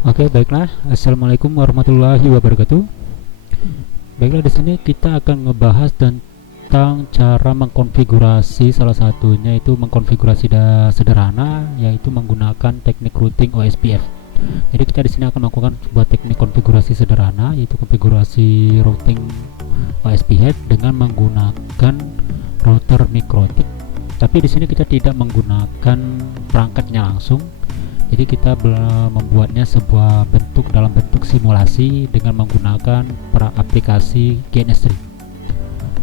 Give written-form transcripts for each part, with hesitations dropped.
Oke, baiklah. Assalamualaikum warahmatullahi wabarakatuh. Baiklah, di sini kita akan ngebahas tentang cara mengkonfigurasi, salah satunya itu mengkonfigurasi sederhana, yaitu menggunakan teknik routing OSPF. Jadi kita di sini akan melakukan sebuah teknik konfigurasi sederhana, yaitu konfigurasi routing OSPF dengan menggunakan router mikrotik. Tapi di sini kita tidak menggunakan perangkatnya langsung, jadi kita membuatnya sebuah bentuk dalam bentuk simulasi dengan menggunakan aplikasi GNS3.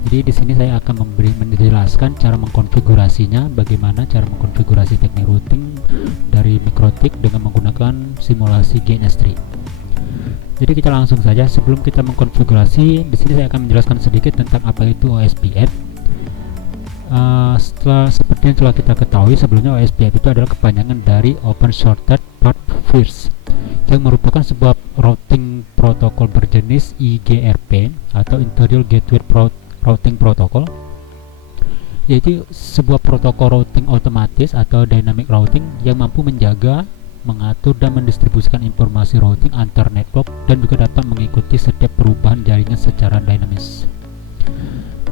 Jadi di sini saya akan menjelaskan cara mengkonfigurasinya, bagaimana cara mengkonfigurasi teknik routing dari mikrotik dengan menggunakan simulasi GNS3. Jadi kita langsung saja. Sebelum kita mengkonfigurasi, di sini saya akan menjelaskan sedikit tentang apa itu OSPF. Seperti yang telah kita ketahui sebelumnya, OSPF itu adalah kepanjangan dari Open Shorted Path First, yang merupakan sebuah routing protokol berjenis IGRP atau Interior Gateway Routing Protocol, yaitu sebuah protokol routing otomatis atau dynamic routing yang mampu menjaga, mengatur dan mendistribusikan informasi routing antar network dan juga dapat mengikuti setiap perubahan jaringan secara dinamis.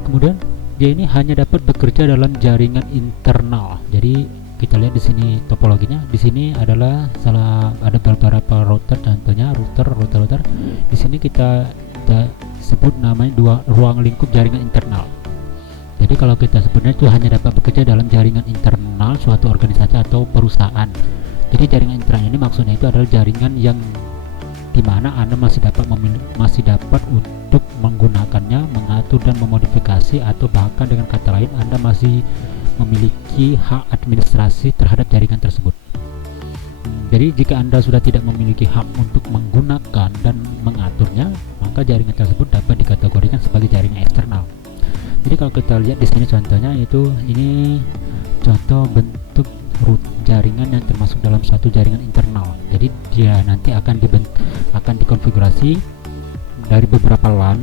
Kemudian dia ini hanya dapat bekerja dalam jaringan internal. Jadi kita lihat di sini topologinya. Di sini adalah ada beberapa router, contohnya router. Di sini kita sebut namanya ruang lingkup jaringan internal. Jadi kalau kita sebutnya itu hanya dapat bekerja dalam jaringan internal suatu organisasi atau perusahaan. Jadi jaringan internal ini maksudnya itu adalah jaringan yang dimana Anda masih dapat untuk menggunakannya, mengatur dan memodifikasi, atau bahkan dengan kata lain Anda masih memiliki hak administrasi terhadap jaringan tersebut. Jadi jika Anda sudah tidak memiliki hak untuk menggunakan dan mengaturnya, maka jaringan tersebut dapat dikategorikan sebagai jaringan eksternal. Jadi kalau kita lihat di sini contohnya, ini contoh bentuk root jaringan yang termasuk dalam satu jaringan internal. Jadi dia nanti akan dikonfigurasi dari beberapa LAN.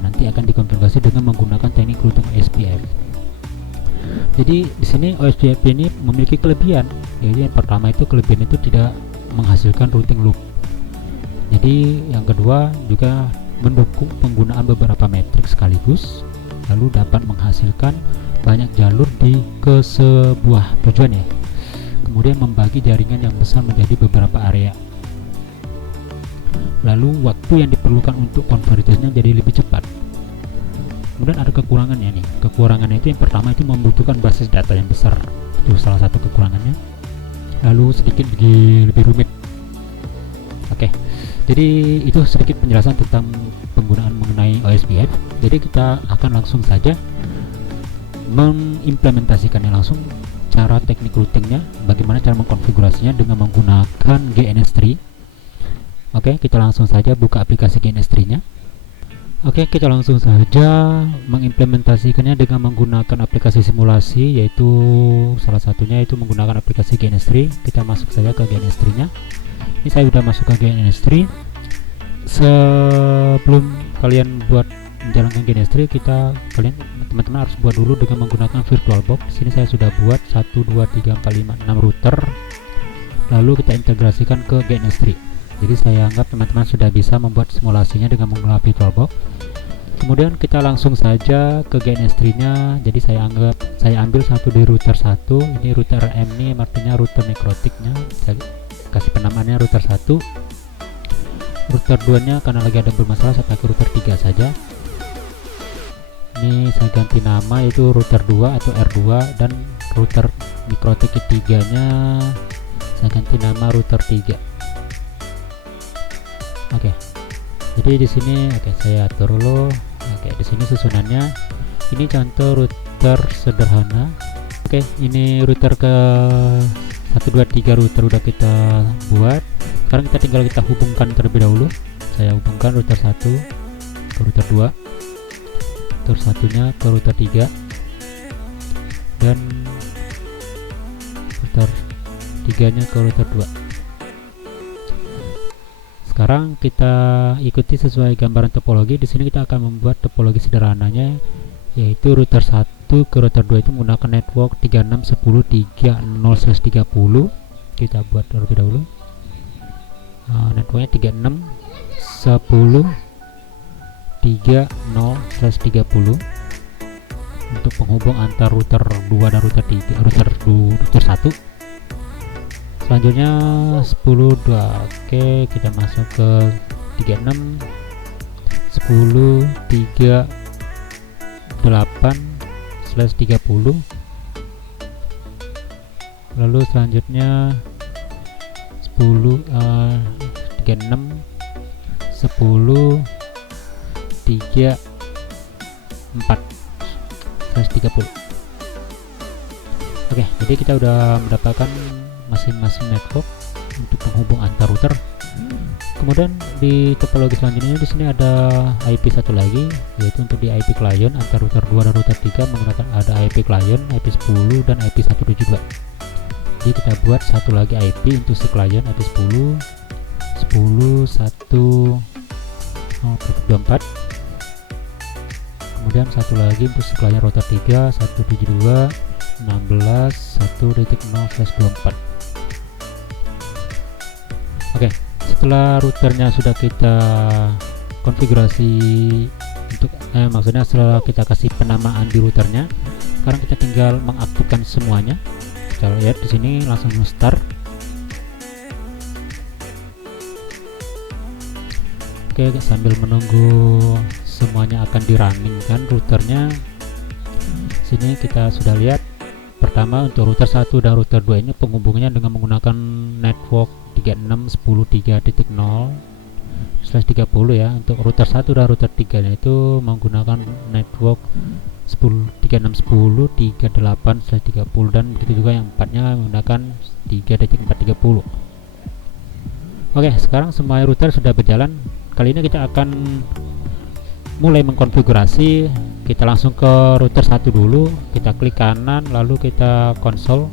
Nanti akan dikonfigurasi dengan menggunakan teknik routing OSPF. Jadi di sini OSPF ini memiliki kelebihan. Jadi yang pertama itu kelebihan itu tidak menghasilkan routing loop. Jadi yang kedua juga mendukung penggunaan beberapa metrik sekaligus, lalu dapat menghasilkan banyak jalur ke sebuah tujuan ya. Kemudian membagi jaringan yang besar menjadi beberapa area. Lalu waktu yang diperlukan untuk konvergensinya jadi lebih cepat. Kemudian ada kekurangannya nih. Kekurangannya itu yang pertama itu membutuhkan basis data yang besar. Itu salah satu kekurangannya. Lalu sedikit lebih rumit. Oke. Jadi itu sedikit penjelasan tentang penggunaan mengenai OSPF. Jadi kita akan langsung saja mengimplementasikannya langsung, cara teknik routingnya, bagaimana cara mengkonfigurasinya dengan menggunakan GNS3. Oke, kita langsung saja buka aplikasi GNS3 nya. Oke, kita langsung saja mengimplementasikannya dengan menggunakan aplikasi simulasi, yaitu salah satunya itu menggunakan aplikasi GNS3. Kita masuk saja ke GNS3 nya. Ini saya sudah masuk ke GNS3. Sebelum kalian buat menjalankan GNS3, teman-teman harus buat dulu dengan menggunakan VirtualBox. Di sini saya sudah buat 1 2 3 4 5 6 router, lalu kita integrasikan ke GNS3. Jadi saya anggap teman-teman sudah bisa membuat simulasinya dengan menggunakan VirtualBox. Kemudian kita langsung saja ke GNS3 nya. Jadi saya ambil satu di router 1. Ini router M, ini artinya router mikrotiknya. Saya kasih penamaannya router 1. Router 2 nya karena lagi ada bermasalah saya pakai router 3 saja. Ini saya ganti nama itu router 2 atau R2, dan router mikrotik 3 nya saya ganti nama router 3. Oke. Jadi di sini saya atur dulu. Di sini susunannya. Ini contoh router sederhana. Ini router ke 1 2 3 router udah kita buat. Sekarang kita hubungkan terlebih dahulu. Saya hubungkan router 1 ke router 2. Router satunya ke router 3 dan router 3 nya ke router 2. Sekarang kita ikuti sesuai gambaran topologi. Di sini kita akan membuat topologi sederhananya, yaitu router 1 ke router 2 itu menggunakan network 3610.30/30. Kita buat terlebih dahulu. networknya 36.10.30/30 untuk penghubung antar router 2 dan router 3, router 1. Selanjutnya 10.2. Oke, kita masuk ke 36.10.38/30. Lalu selanjutnya 36.10.34/30. Oke, jadi kita udah mendapatkan masing-masing network untuk penghubung antar router. Kemudian di topologi selanjutnya di sini ada IP satu lagi, yaitu untuk di IP client antar router 2 dan router 3 menggunakan ada IP client, IP 10 dan IP 172. Jadi kita buat satu lagi IP untuk si client, IP 10.1.0.24. Kemudian satu lagi untuk si client router 3 172.16.1.0/24. Oke, setelah routernya sudah kita konfigurasi untuk maksudnya setelah kita kasih penamaan di routernya, sekarang kita tinggal mengaktifkan semuanya. Kita lihat di sini langsung start. Oke, sambil menunggu semuanya akan di running kan routernya. Sini kita sudah lihat pertama untuk router 1 dan router 2 ini penghubungnya dengan menggunakan network 36.10.30/30 ya. Untuk router 1 dan router 3 itu menggunakan network 36.10.38/30 dan begitu juga yang empatnya menggunakan 3.430. Oke, sekarang semua router sudah berjalan. Kali ini kita akan mulai mengkonfigurasi. Kita langsung ke router 1 dulu, kita klik kanan lalu kita konsol.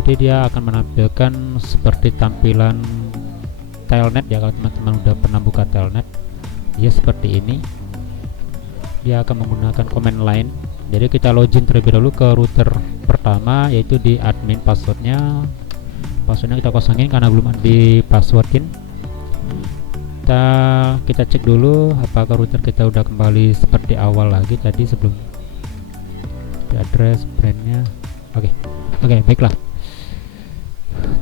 Jadi dia akan menampilkan seperti tampilan telnet ya. Kalau teman-teman udah pernah buka telnet, dia seperti ini. Dia akan menggunakan command line. Jadi kita login terlebih dahulu ke router pertama, yaitu di admin. Passwordnya kita kosongin karena belum di passwordin. Kita cek dulu apakah router kita udah kembali seperti awal lagi tadi sebelum di address brandnya. Oke, baiklah.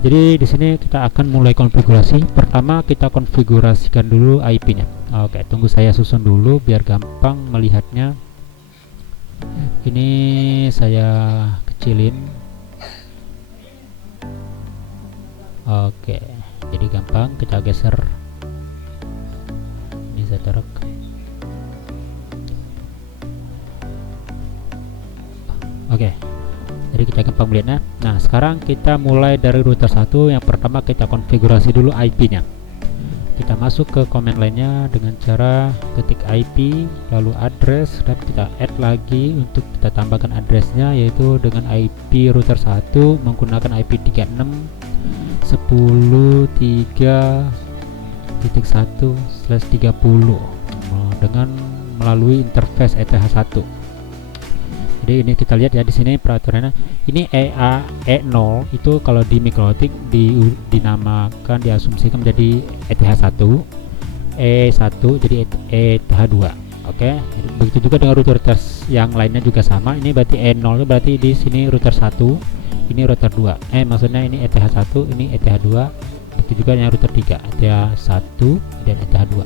Jadi di sini kita akan mulai konfigurasi. Pertama kita konfigurasikan dulu IP-nya. Oke, tunggu saya susun dulu biar gampang melihatnya. Ini saya kecilin. Oke, jadi gampang kita geser. Ini saya taruh. Oke. Jadi kita gampang melihatnya. Nah, sekarang kita mulai dari router 1. Yang pertama kita konfigurasi dulu IP-nya. Kita masuk ke command line-nya dengan cara ketik IP lalu address dan kita add lagi untuk kita tambahkan addressnya, yaitu dengan IP router 1 menggunakan IP 36.10.3.1/30 dengan melalui interface ETH1. Jadi ini kita lihat ya di sini peraturannya. Ini E0 itu kalau di MikroTik dinamakan, diasumsikan menjadi ETH1, E1 jadi ETH2. Oke, begitu juga dengan router yang lainnya juga sama. Ini berarti E0 itu berarti di sini router 1, ini router 2. Maksudnya ini ETH1, ini ETH2. Begitu juga yang router 3, ETH1 dan ETH2.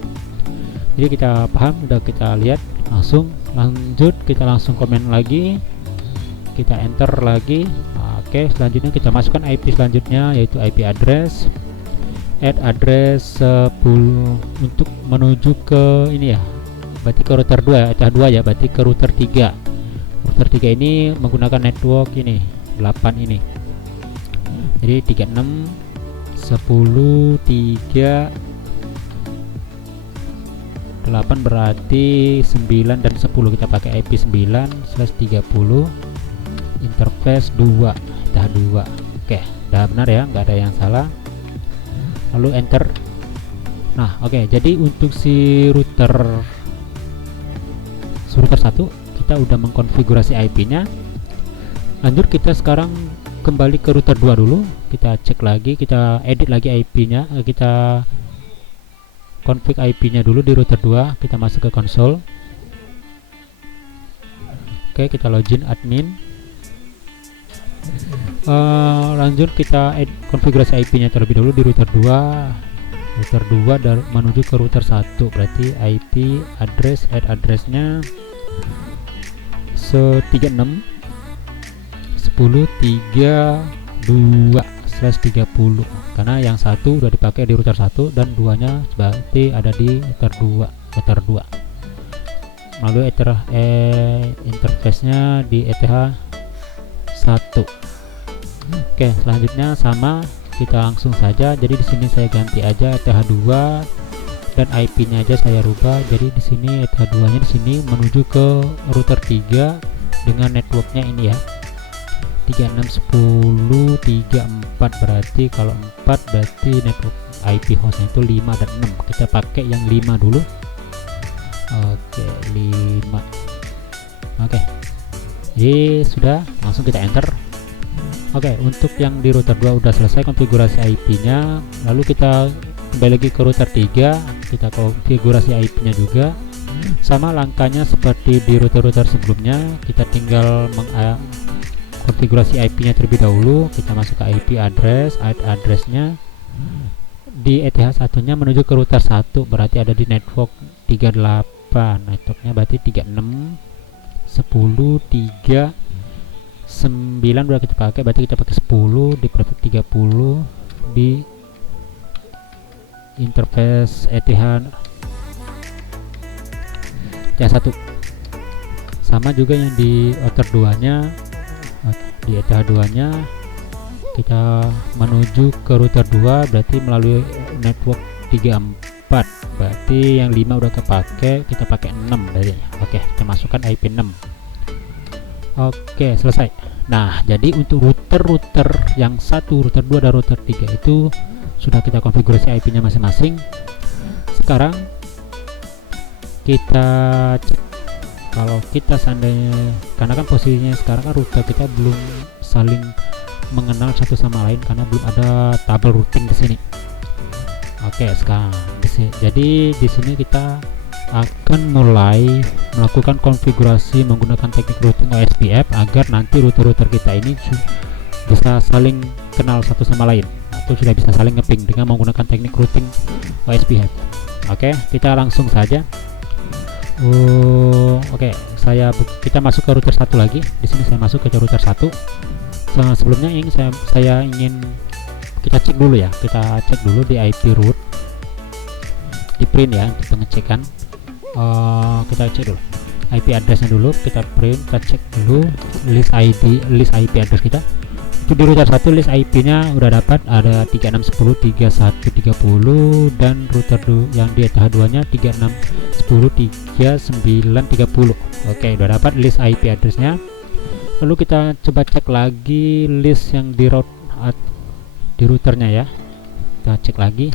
Jadi kita paham, udah kita lihat. Langsung lanjut, kita langsung komen lagi, kita enter lagi. Oke, selanjutnya kita masukkan IP selanjutnya, yaitu IP address, add address 10 untuk menuju ke ini ya, berarti ke router 2 ETH2 ya, berarti ke router 3. Router 3 ini menggunakan network ini 8 ini. Jadi 36.10.3.8 berarti 9 dan 10. Kita pakai IP 9/30 interface 2 ETH2. Oke, udah benar ya, nggak ada yang salah. Lalu enter. Nah, oke, jadi untuk si router 1 kita udah mengkonfigurasi IP-nya. Lanjut kita sekarang kembali ke router 2 dulu, kita cek lagi, kita edit lagi IP nya, kita config IP nya dulu di router 2, kita masuk ke konsol. Oke, kita login admin. Lanjut kita konfigurasi IP nya terlebih dulu di router 2 dan menuju ke router 1, berarti IP address addressnya 136.10.32/30, karena yang satu udah dipakai di router 1 dan duanya berarti ada di router 2 melalui interface nya di ETH1. Oke, selanjutnya sama, kita langsung saja. Jadi di sini saya ganti aja ETH2 dan IP-nya aja saya rubah. Jadi di sini ETH2-nya di sini menuju ke router 3 dengan networknya ini ya. 36.10.34, berarti kalau 4 berarti network IP hostnya itu 5 dan 6. Kita pakai yang 5 dulu. Oke, 5. Oke. Jadi sudah, langsung kita enter. Oke, untuk yang di router 2 udah selesai konfigurasi IP-nya. Lalu kita kembali lagi ke router 3, kita konfigurasi IP-nya juga. Sama langkahnya seperti di router-router sebelumnya, kita tinggal konfigurasi IP-nya terlebih dahulu. Kita masuk ke IP address-nya. Di ETH1-nya menuju ke router 1, berarti ada di network 38. Networknya berarti 36 10 3 9 udah kita pakai, berarti kita pakai 10 di prefix 30 di interface ETH1. Sama juga yang di router 2 nya, di ETH2 nya kita menuju ke router 2, berarti melalui network 34, berarti yang 5 udah kepake, kita pakai 6 berarti. Oke, kita masukkan IP 6. Oke, selesai. Nah, jadi untuk router yang 1, router 2 dan router 3 itu sudah kita konfigurasi IP-nya masing-masing. Sekarang kita cek kalau kita seandainya, karena kan posisinya sekarang kan router kita belum saling mengenal satu sama lain karena belum ada tabel routing di sini. Oke, sekarang jadi di sini kita akan mulai melakukan konfigurasi menggunakan teknik routing OSPF agar nanti router-router kita ini bisa saling kenal satu sama lain atau sudah bisa saling ngeping dengan menggunakan teknik routing OSPF. Oke, kita langsung saja. Oke, kita masuk ke router 1 lagi. Di sini saya masuk ke router 1. Sebelumnya saya ingin kita cek dulu ya. Kita cek dulu di IP root, di print ya untuk pengecekan. Kita cek dulu IP addressnya dulu, kita print, kita cek dulu list IP address kita. Itu di router 1 list IP nya udah dapat, ada 36.10.31.30 dan router yang di ETH2 nya 36.10.39.30. Oke, udah dapat list IP address nya. Lalu kita coba cek lagi list yang di routernya ya. Kita cek lagi.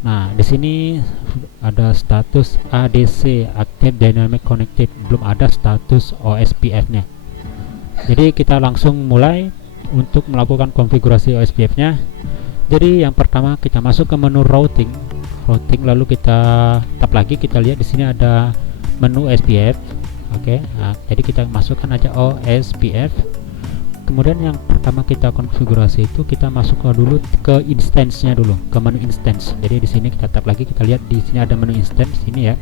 Nah, di sini ada status ADC Active Dynamic Connected, belum ada status OSPF-nya. Jadi kita langsung mulai untuk melakukan konfigurasi OSPF-nya. Jadi yang pertama kita masuk ke menu routing, lalu kita tap lagi, kita lihat di sini ada menu OSPF. Oke, nah, jadi kita masukkan aja OSPF. Kemudian yang pertama kita konfigurasi itu kita masuk dulu ke instance-nya dulu, ke menu instance. Jadi di sini kita tap lagi, kita lihat di sini ada menu instance ini ya.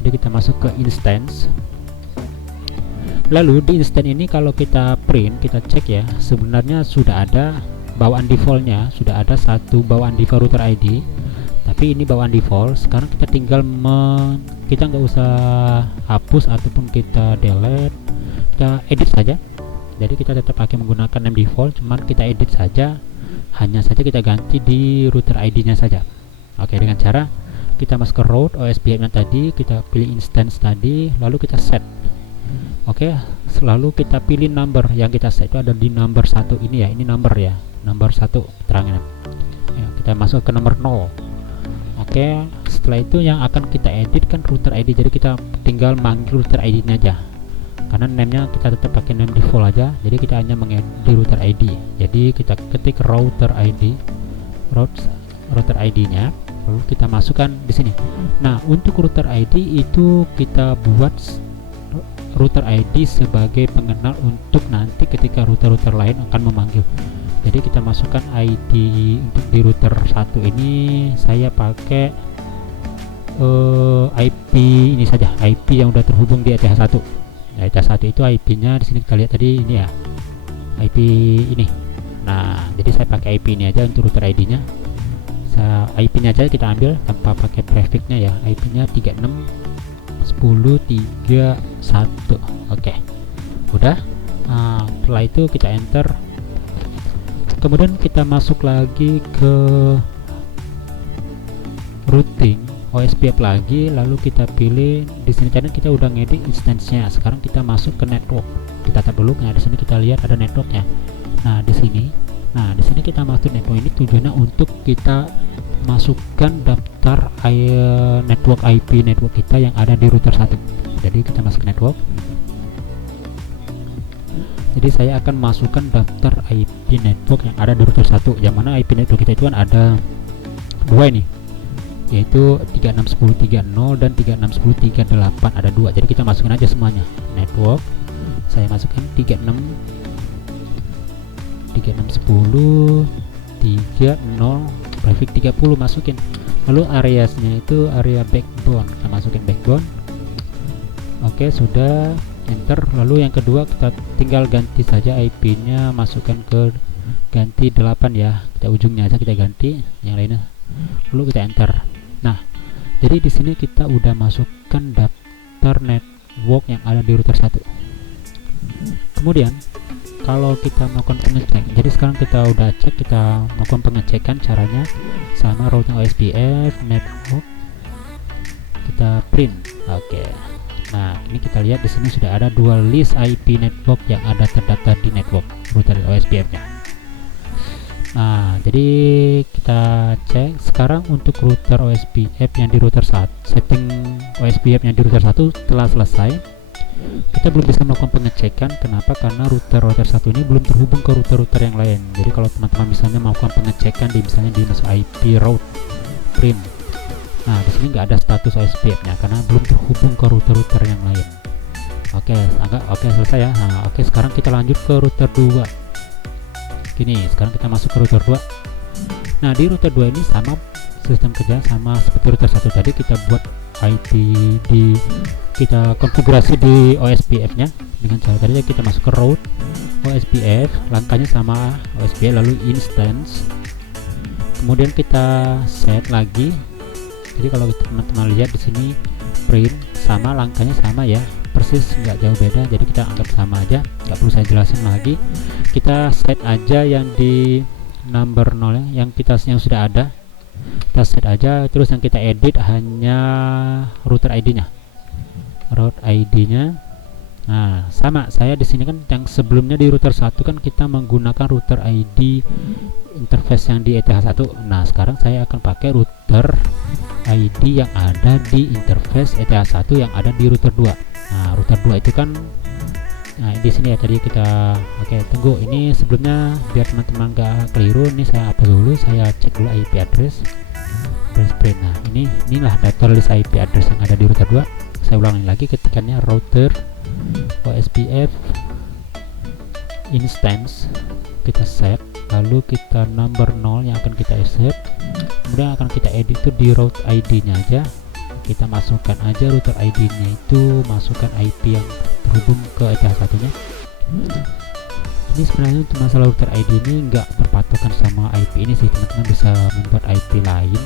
Jadi kita masuk ke instance. Lalu di instance ini kalau kita print, kita cek ya, sebenarnya sudah ada bawaan defaultnya, sudah ada satu bawaan default router ID. Tapi ini bawaan default. Sekarang kita tinggal kita nggak usah hapus ataupun kita delete, kita edit saja. Jadi kita tetap pakai menggunakan name default, cuman kita edit saja, hanya saja kita ganti di router ID nya saja. Oke, dengan cara kita masuk ke route OSPF nya tadi, kita pilih instance tadi, lalu kita set. Oke, selalu kita pilih number yang kita set itu ada di number 1 ini ya, ini number ya, number 1 terangnya ya, kita masuk ke nomor 0. Oke, setelah itu yang akan kita edit kan router ID, jadi kita tinggal manggil router ID nya aja. karena namenya kita tetap pakai name default aja, jadi kita hanya mengedit di router ID. Jadi kita ketik router ID nya, lalu kita masukkan di sini. Nah, untuk router ID itu kita buat router ID sebagai pengenal untuk nanti ketika router-router lain akan memanggil. Jadi kita masukkan ID untuk di router 1 ini, saya pakai IP ini saja, IP yang udah terhubung di ETH1. Nah, ETH1 itu IP-nya di sini kita lihat tadi ini ya, IP ini. Nah, jadi saya pakai IP ini aja untuk router ID-nya. IP-nya aja kita ambil tanpa pakai prefix-nya ya. IP-nya 36.10.31. Oke. Udah. Nah, setelah itu kita enter. Kemudian kita masuk lagi ke routing OSPF lagi, lalu kita pilih di sini tadi kita udah ngedit instance-nya. Sekarang kita masuk ke network. Kita tap dulu. Nah, di sini kita lihat ada networknya. Nah, di sini kita masuk network ini tujuannya untuk kita masukkan daftar network IP network kita yang ada di router 1. Jadi kita masuk network. Jadi saya akan masukkan daftar IP network yang ada di router 1. Yang mana IP network kita itu kan ada dua ini, yaitu 36.10.30 dan 36.10.38, ada dua. Jadi kita masukin aja semuanya. Network saya masukkan 36.10.30 prefix 30 masukin. Lalu areasnya itu area backbone, kita masukin backbone. Oke, sudah, enter. Lalu yang kedua kita tinggal ganti saja IP nya, masukkan ke ganti 8 ya, kita ujungnya aja kita ganti, yang lainnya lalu kita enter. Nah, jadi di sini kita udah masukkan daftar network yang ada di router 1. Kemudian kalau kita melakukan pengecek, jadi sekarang kita udah cek, kita melakukan pengecekan caranya sama routing OSPF network, kita print. Oke. Nah, ini kita lihat di sini sudah ada dua list IP network yang ada terdaftar di network router OSPF-nya. Nah, jadi kita cek sekarang untuk router OSPF yang di router 1, setting OSPF yang di router 1 telah selesai. Kita belum bisa melakukan pengecekan. Kenapa? Karena router 1 ini belum terhubung ke router yang lain. Jadi kalau teman-teman misalnya melakukan pengecekan di misalnya di masuk IP route print, nah di sini nggak ada status OSPF-nya karena belum terhubung ke router yang lain. Oke, selesai ya. Nah, oke, sekarang kita lanjut ke router 2. Gini, sekarang kita masuk ke router 2. Nah, di router 2 ini sama sistem kerja sama seperti router 1 tadi, kita buat IP kita konfigurasi di OSPF-nya dengan cara tadi kita masuk ke route OSPF, langkahnya sama OSPF, lalu instance. Kemudian kita set lagi. Jadi kalau teman-teman lihat di sini print sama, langkahnya sama ya, persis nggak jauh beda. Jadi kita anggap sama aja, nggak perlu saya jelasin lagi. Kita set aja yang di number 0 ya, yang sudah ada. Kita set aja, terus yang kita edit hanya router ID-nya. Route ID-nya. Nah, sama saya di sini kan yang sebelumnya di router 1 kan kita menggunakan router ID interface yang di ETH1. Nah, sekarang saya akan pakai router ID yang ada di interface ETH1 yang ada di router 2. Nah, router 2 itu kan di sini ya tadi kita tunggu ini sebelumnya biar teman-teman gak keliru, ini saya hapus dulu, saya cek dulu IP address dan print. Nah, inilah data list IP address yang ada di router 2. Saya ulangi lagi, ketikannya router OSPF instance, kita set, lalu kita number 0 yang akan kita set, kemudian akan kita edit itu di route ID nya aja, kita masukkan aja router ID nya itu, masukkan IP yang terhubung ke ETH1 nya. Ini sebenarnya untuk masalah router ID ini nggak berpatokan sama IP ini sih, teman-teman bisa membuat IP lain,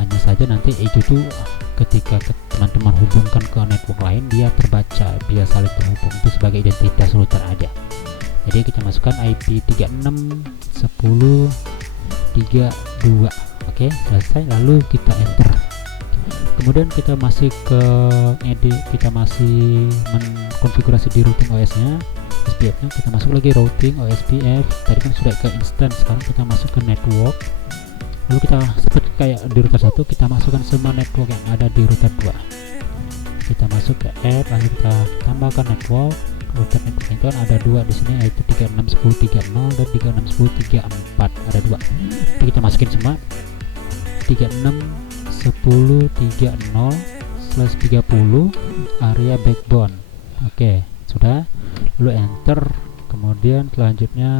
hanya saja nanti itu tuh ketika teman-teman hubungkan ke network lain dia terbaca, dia saling terhubung, itu sebagai identitas router aja. Jadi kita masukkan IP 36.10.32. Oke, selesai, lalu kita enter. Kemudian kita masih ke edit, kita masih mengkonfigurasi di routing OS nya, OSPF nya, kita masuk lagi routing OSPF, tadi kan sudah ke instance, sekarang kita masuk ke network. Lalu kita seperti kayak di router 1 kita masukkan semua network yang ada di router 2. kita masuk ke add, lalu kita tambahkan network. Router network itu kan ada dua di sini, yaitu 36.10.30 dan 36.10.34, ada dua. Jadi kita masukin semua 36.10.30/30 area backbone. Oke, sudah. Lalu enter. Kemudian selanjutnya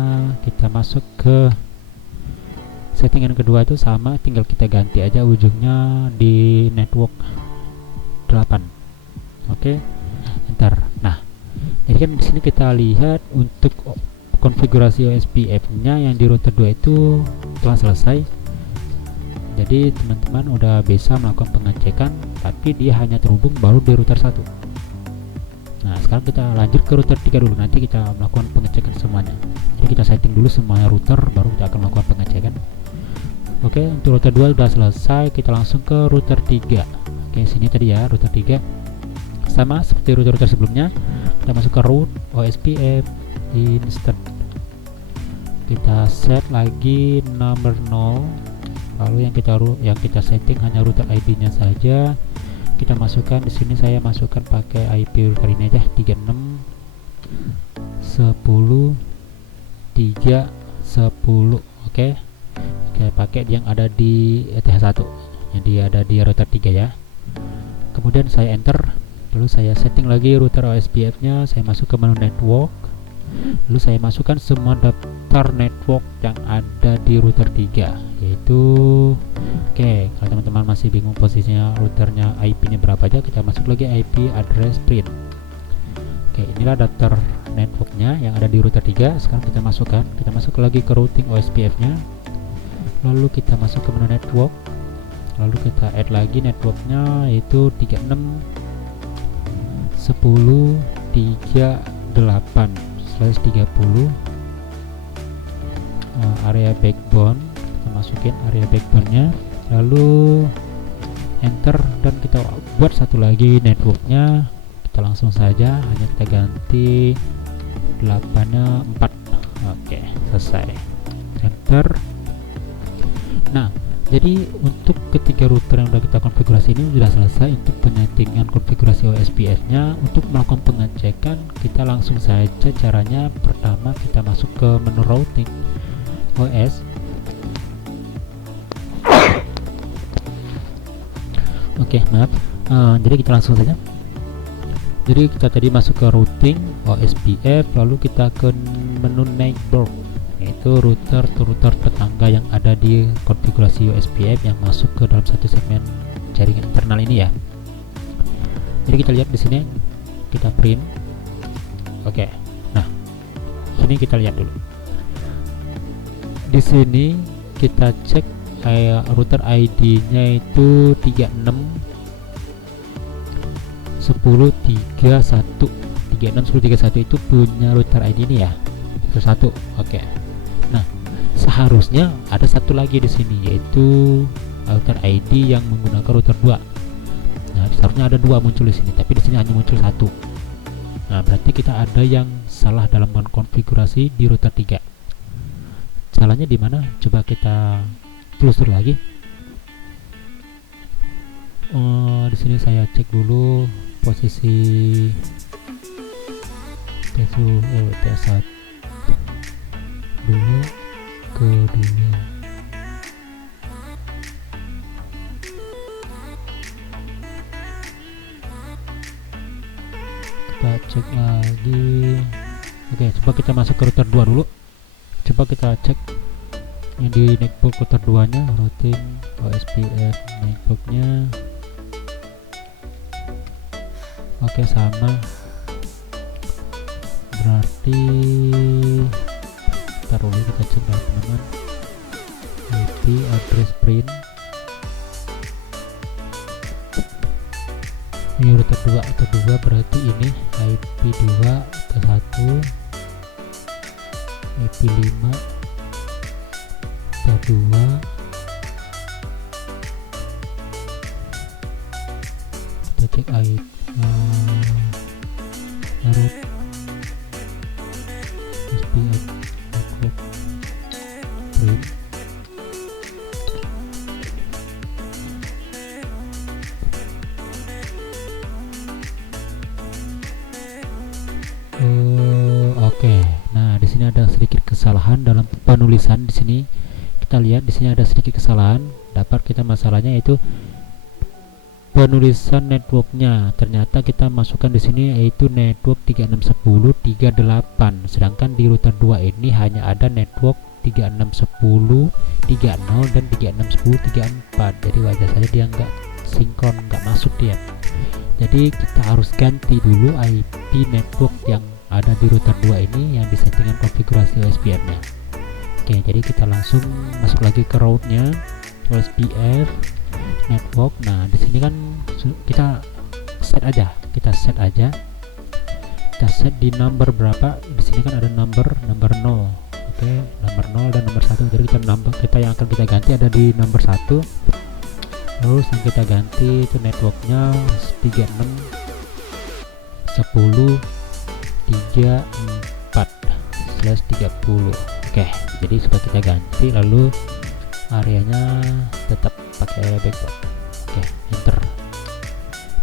kita masuk ke settingan kedua, itu sama, tinggal kita ganti aja ujungnya di network 8. Oke, enter. Nah, jadi kan di sini kita lihat untuk konfigurasi OSPF-nya yang di router 2 itu telah selesai. Jadi teman-teman udah bisa melakukan pengecekan, tapi dia hanya terhubung baru di router 1. Nah, sekarang kita lanjut ke router 3 dulu, nanti kita melakukan pengecekan semuanya. Jadi kita setting dulu semuanya router, baru kita akan melakukan pengecekan. Oke, untuk router 2 udah selesai, kita langsung ke router 3. Oke, sini tadi ya, router 3. Sama seperti router-router sebelumnya, kita masuk ke root OSPF instant. Kita set lagi nomor 0. Lalu yang kita setting hanya router ID-nya saja. Kita masukkan di sini, saya masukkan pakai IP router ini aja, 36.10.3.10. Oke. Kita pakai yang ada di ETH1. Jadi ada di router 3 ya. Kemudian saya enter. Lalu saya setting lagi router OSPF-nya, saya masuk ke menu network. Lalu saya masukkan semua daftar network yang ada di router 3, yaitu kalau teman-teman masih bingung posisinya routernya IP-nya berapa aja, kita masuk lagi IP address print. Inilah daftar networknya yang ada di router 3. Sekarang kita masuk lagi ke routing OSPF-nya. Lalu kita masuk ke menu network. Lalu kita add lagi networknya, yaitu 36.10.3.8/30 area backbone. Kita masukin area backbone-nya, lalu enter, dan kita buat satu lagi networknya. Kita langsung saja, hanya kita ganti 8-nya 4. Oke, selesai, enter. Nah, jadi untuk ketiga router yang sudah kita konfigurasi ini sudah selesai untuk penyetingan konfigurasi OSPF-nya. Untuk melakukan pengecekan, kita langsung saja caranya. Pertama, kita masuk ke menu routing OS. Oke, maaf. Jadi kita langsung saja. Jadi kita tadi masuk ke routing OSPF, lalu kita ke menu neighbor, yaitu router tetangga yang ada di konfigurasi OSPF yang masuk ke dalam satu segmen jaringan internal ini ya. Jadi kita lihat di sini, kita print. Oke. Nah, sini kita lihat dulu. Di sini kita cek router ID-nya itu 36.10.3.1 itu punya router ID ini ya, itu satu. Oke. Nah, seharusnya ada satu lagi di sini, yaitu router ID yang menggunakan router 2. Nah, seharusnya ada dua muncul di sini, tapi di sini hanya muncul satu. Nah, berarti kita ada yang salah dalam konfigurasi di router 3. Salahnya di mana? Coba kita telusuri lagi. Di sini saya cek dulu posisi TS1 dulu ke dulu. Kita cek lagi. Oke, coba kita masuk ke router 2 dulu. Coba kita cek yang di network router 2 nya, routing OSPF networknya. Oke, sama, berarti taruh dulu, kita cek ya teman-teman. IP address print ini router 2 atau 2, berarti ini IP 2 ke 1, IP 5 ke 2. Kita cek IP root SPF network print. kesalahan dalam penulisan. Di sini kita lihat di sini ada sedikit kesalahan. Dapat kita masalahnya yaitu penulisan networknya. Ternyata kita masukkan di sini yaitu network 3610.38, sedangkan di router 2 ini hanya ada network 3610.30 dan 3610.34. Jadi wajar saja dia nggak sinkron, nggak masuk dia. Jadi kita harus ganti dulu IP network yang ada di router 2 ini yang disettingan konfigurasi OSPF nya. Oke, jadi kita langsung masuk lagi ke route-nya OSPF network. Nah, di sini kan kita set aja, kita set di number berapa. Di sini kan ada number 0. Oke, nomor 0 dan nomor 1. Jadi kita yang akan kita ganti ada di nomor 1. Terus yang kita ganti itu networknya 3610.34/30. Oke, jadi sudah kita ganti, lalu areanya tetap pakai backbone. Oke, enter.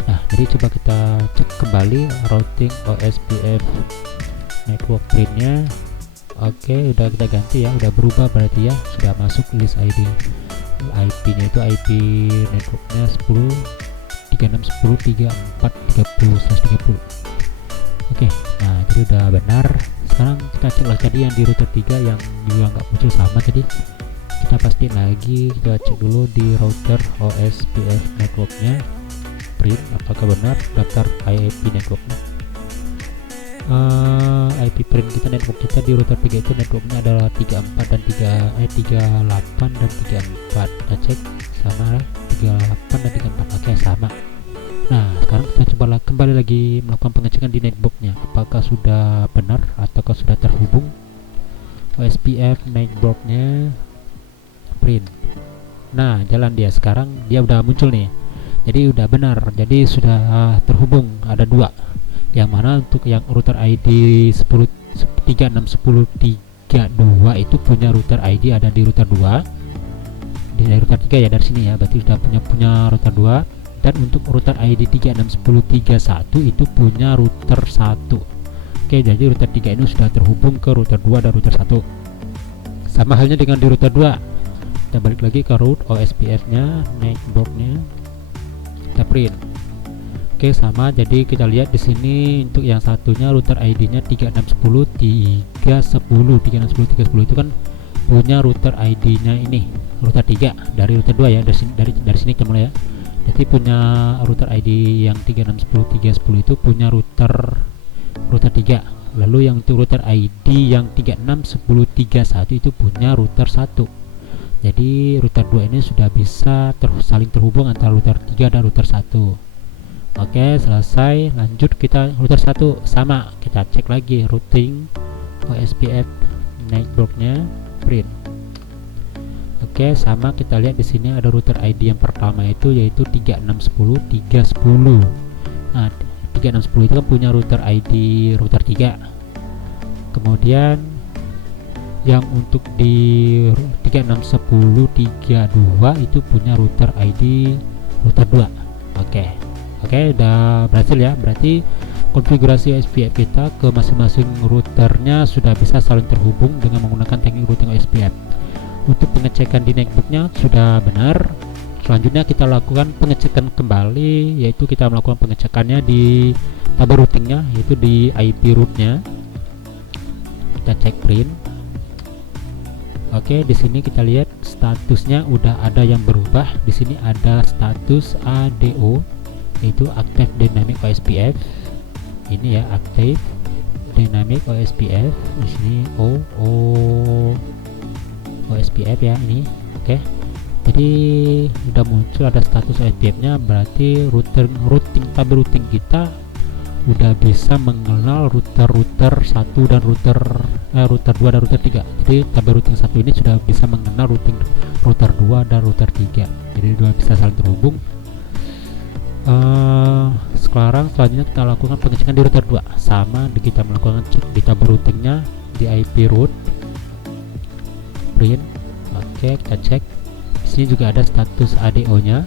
Nah, jadi coba kita cek kembali routing OSPF network printnya. Oke, udah kita ganti ya, udah berubah berarti ya, sudah masuk list ID. IP-nya itu IP networknya 10.3610.34/30/30. Oke, nah jadi udah benar. Sekarang kita cek lagi tadi yang di router 3 yang juga nggak muncul sama tadi. Kita pastiin lagi, kita cek dulu di router OSPF networknya print apakah benar daftar IP networknya. IP print kita, network kita di router 3 itu networknya adalah 34 dan 38 dan 34. Kita cek sama 38 dan 34. Oke, sama. Nah, sekarang kita coba kembali lagi melakukan pengecekan di networknya apakah sudah benar ataukah sudah terhubung. OSPF networknya print. Nah, jalan dia sekarang, dia udah muncul nih. Jadi udah benar, jadi sudah terhubung. Ada 2, yang mana untuk yang router ID 3610.32 itu punya router ID ada di router 2, di router 3 ya, dari sini ya, berarti sudah punya router 2. Dan untuk router ID 3610.31 itu punya router 1. Oke, jadi router 3 ini sudah terhubung ke router 2 dan router 1. Sama halnya dengan di router 2. Kita balik lagi ke route OSPF nya, networknya kita print. Oke, sama. Jadi kita lihat di sini untuk yang satunya router ID-nya 3610.310 itu kan punya router ID-nya ini router 3 dari router 2 ya, dari sini kita mulai ya. Jadi punya router ID yang 3610.310 itu punya router 3. Lalu yang untuk router ID yang 3610.31 itu punya router 1. Jadi router 2 ini sudah bisa saling terhubung antara router 3 dan router 1. Oke, selesai. Lanjut kita router 1 sama, kita cek lagi routing OSPF networknya print. Oke, sama, kita lihat di sini ada router ID yang pertama itu yaitu 3610.310. Nah, 3610 itu kan punya router ID router 3. Kemudian yang untuk di 3610.32 itu punya router ID router 2. Oke, udah berhasil ya. Berarti konfigurasi OSPF kita ke masing-masing routernya sudah bisa saling terhubung dengan menggunakan teknik routing OSPF. Untuk pengecekan di netbooknya sudah benar. Selanjutnya kita lakukan pengecekan kembali, yaitu kita melakukan pengecekannya di tabel routingnya, yaitu di IP rootnya. Kita cek print. Oke, di sini kita lihat statusnya udah ada yang berubah. Di sini ada status ADO, yaitu Active Dynamic OSPF. Ini ya, Active Dynamic OSPF. Di sini OSPF ya ini. Oke. Jadi udah muncul ada status OSPF-nya, berarti tabel routing kita udah bisa mengenal router 1 dan router 2 dan router 3. Jadi tabel routing 1 ini sudah bisa mengenal router 2 dan router 3. Jadi udah bisa saling terhubung. Selanjutnya kita lakukan pengecekan di router 2. Sama, kita melakukan cek di tabel routingnya di IP root print. Oke, kita cek. Di sini juga ada status ADO-nya.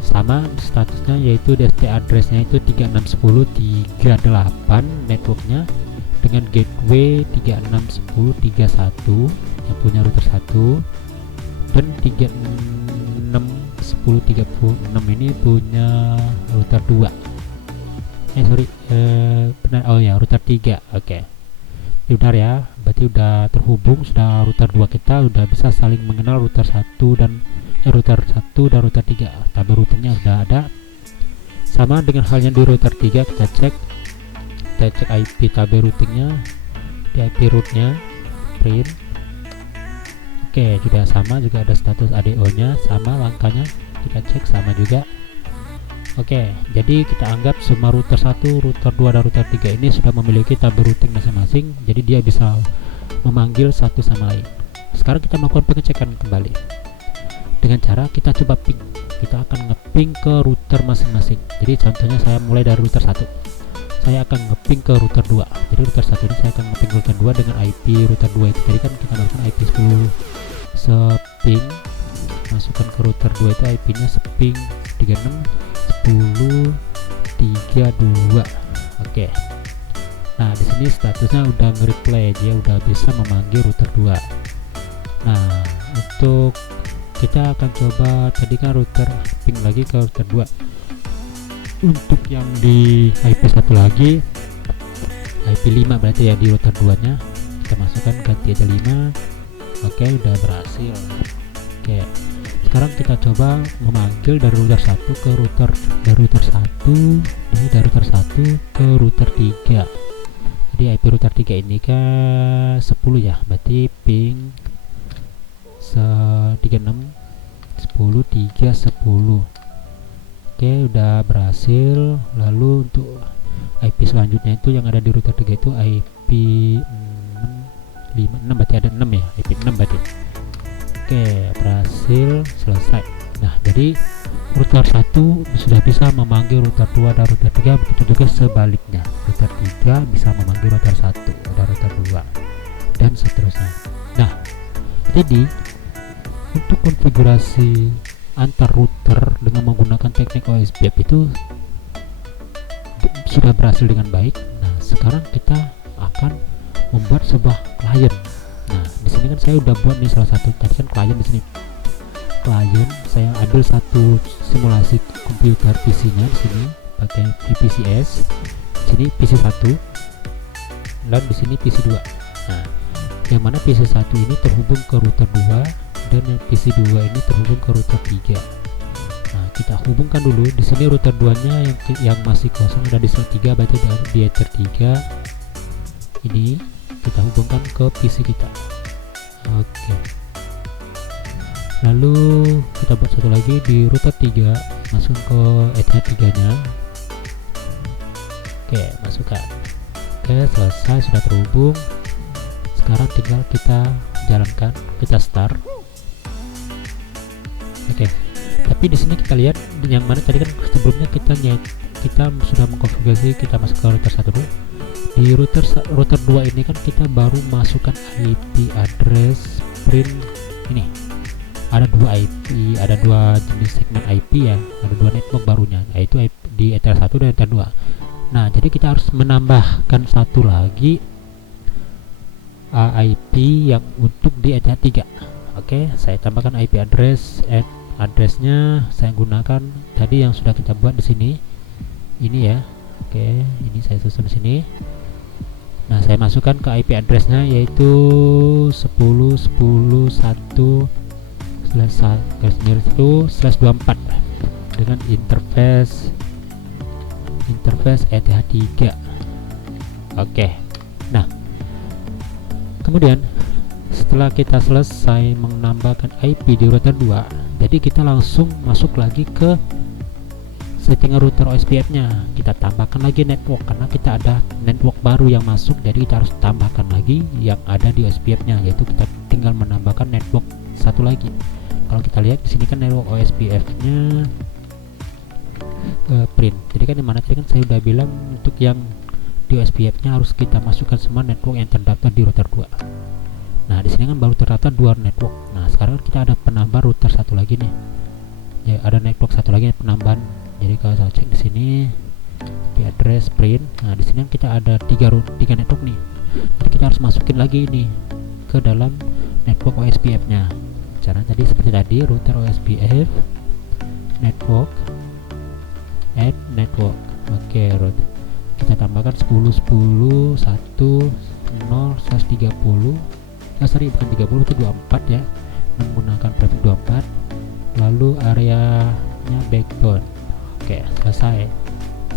Sama statusnya, yaitu DST address-nya itu 3610.38 networknya, dengan gateway 361031 yang punya router 1 dan 361036 ini punya router 2. Benar, oh ya, router 3. Oke. Ini benar ya, berarti udah terhubung, sudah router 2 kita udah bisa saling mengenal router 1 dan router 3. Tabel routingnya sudah ada. Sama dengan halnya di router 3, kita cek IP tabel routingnya di IP rootnya print. Oke, sudah sama, juga ada status ADO nya sama, langkahnya kita cek sama juga. Oke, jadi kita anggap semua router 1, router 2 dan router 3 ini sudah memiliki tabel routing masing-masing, jadi dia bisa memanggil satu sama lain. Sekarang kita melakukan pengecekan kembali dengan cara kita coba ping. Kita akan ngeping ke router masing-masing. Jadi contohnya saya mulai dari router 1, saya akan ngeping ke router 2. Jadi router 1 ini saya akan ngeping router 2 dengan IP router 2 itu. Tadi kan kita masukkan IP 10 seping, masukkan ke router 2 itu IP nya seping 361032. Oke. Nah, di sini statusnya udah nge-replay, dia udah bisa memanggil router 2. Nah, untuk kita akan coba, tadi kan router ping lagi ke router 2. Untuk yang di IP 1 lagi, IP 5 berarti ya, di router 2 nya kita masukkan ganti aja 5. Oke, udah berhasil. Oke, sekarang kita coba memanggil dari router 1 ke router, dari router 1 ke router 3. Jadi IP router 3 ini kan 10 ya, berarti ping 3610 Oke, udah berhasil. Lalu untuk IP selanjutnya itu yang ada di router 3 itu IP 6, berarti ada 6 ya, IP 6 berarti. Oke, berhasil, selesai. Nah, jadi router 1 sudah bisa memanggil router 2 dan router 3, begitu juga sebaliknya. Router 3 bisa memanggil router 1 dan router 2 dan seterusnya. Nah, jadi untuk konfigurasi antar router dengan menggunakan teknik OSPF itu sudah berhasil dengan baik. Nah, sekarang kita akan membuat sebuah klien. Nah, di sini kan saya udah buat nih salah satu, tadi kan klien di sini. Klien saya ambil satu simulasi komputer PC-nya di sini pakai VPCS. Di sini PC 1 dan di sini PC 2. Nah, yang mana PC 1 ini terhubung ke router 2 dan yang PC 2 ini terhubung ke router 3. Nah, kita hubungkan dulu. Di sini router 2-nya yang masih kosong ada di slot 3, berarti di ether 3. Ini kita hubungkan ke PC kita. Oke. Lalu kita buat satu lagi di router 3, masuk ke ether 3-nya. Oke, masukkan. Oke, selesai, sudah terhubung. Sekarang tinggal kita jalankan, kita start. Oke, tapi di sini kita lihat yang mana tadi kan sebelumnya kita sudah mengkonfigurasi, kita masuk ke router 1 dulu. Di router 2 ini kan kita baru masukkan IP address print ini. Ada dua IP, ada dua jenis segmen IP ya, ada dua network barunya, yaitu di ether 1 dan ether 2. Nah, jadi kita harus menambahkan satu lagi IP yang untuk di ether 3. Oke, saya tambahkan IP addressnya saya gunakan tadi yang sudah kita buat di sini. Ini ya. Oke, ini saya susun di sini. Nah, saya masukkan ke IP addressnya yaitu 10.1/1/24 dengan interface ETH3. Oke. Nah, kemudian setelah kita selesai menambahkan IP di router 2, jadi kita langsung masuk lagi ke settingan router OSPF nya. Kita tambahkan lagi network karena kita ada network baru yang masuk, jadi kita harus tambahkan lagi yang ada di OSPF nya, yaitu kita tinggal menambahkan network satu lagi. Kalau kita lihat di sini kan network OSPF nya print. Jadi kan dimana tadi kan saya udah bilang untuk yang di OSPF nya harus kita masukkan semua network yang terdaftar di router 2. Nah, di sini kan baru terdaftar 2 network. Nah, sekarang kita ada penambahan router satu lagi nih. Ya, ada network satu lagi penambahan. Jadi kalau saya cek di sini di address print, nah di sini kita ada 3 network nih. Jadi kita harus masukin lagi ini ke dalam network OSPF nya. Cara tadi seperti tadi, router OSPF network add network. Oke, router kita tambahkan 10 10 1 0 130, sorry bukan 30 itu 24 ya, menggunakan prefix 24, lalu areanya backbone. Oke, selesai.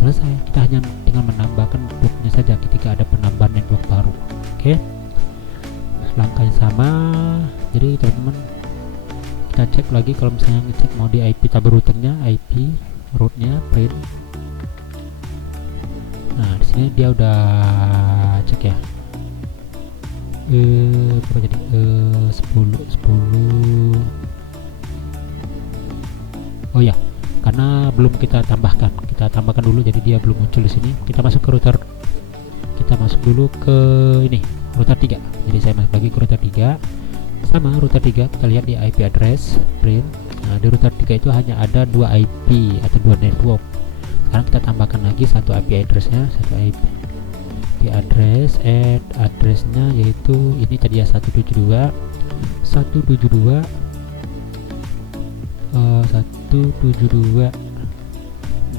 Kita hanya tinggal menambahkan booknya saja ketika ada penambahan network baru. Oke, langkah yang sama. Jadi teman-teman, kita cek lagi kalau misalnya ngecek mau di IP tabel routingnya, IP rootnya print. Nah, di sini dia udah cek ya. Berapa jadi 10. Oh ya, karena belum kita tambahkan dulu, jadi dia belum muncul di sini. Kita masuk ke router, kita masuk dulu ke ini router 3. Jadi saya masuk lagi ke router 3. Sama router 3 kita lihat di IP address print. Nah, di router 3 itu hanya ada 2 IP atau 2 network. Sekarang kita tambahkan lagi satu IP addressnya, satu IP address, add addressnya yaitu ini tadi ya, 172 172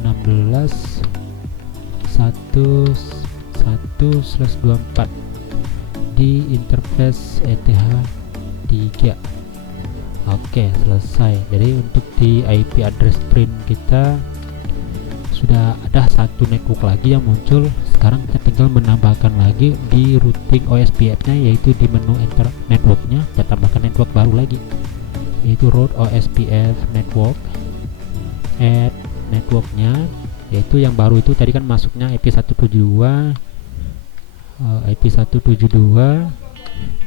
16 11/24 di interface ETH3. Oke, selesai. Jadi untuk di IP address print kita sudah ada satu network lagi yang muncul. Sekarang kita tinggal menambahkan lagi di routing OSPF nya, yaitu di menu enter networknya kita tambahkan network baru lagi, yaitu route OSPF network, add networknya, yaitu yang baru itu tadi kan masuknya IP 172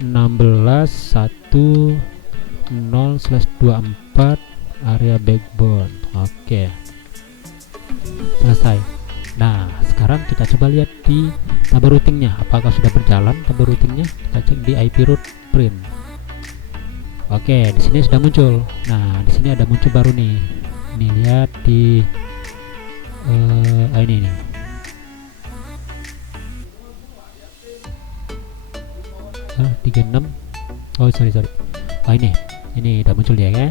16.1.0/24 area backbone. Oke, selesai. Nah, sekarang kita coba lihat di tabel routingnya apakah sudah berjalan tabel routingnya. Kita cek di IP route print. Oke, di sini sudah muncul. Nah, di sini ada muncul baru nih. Ini lihat di ini nih. Ah, 36. Oh, sorry. Oh, ini udah muncul dia ya.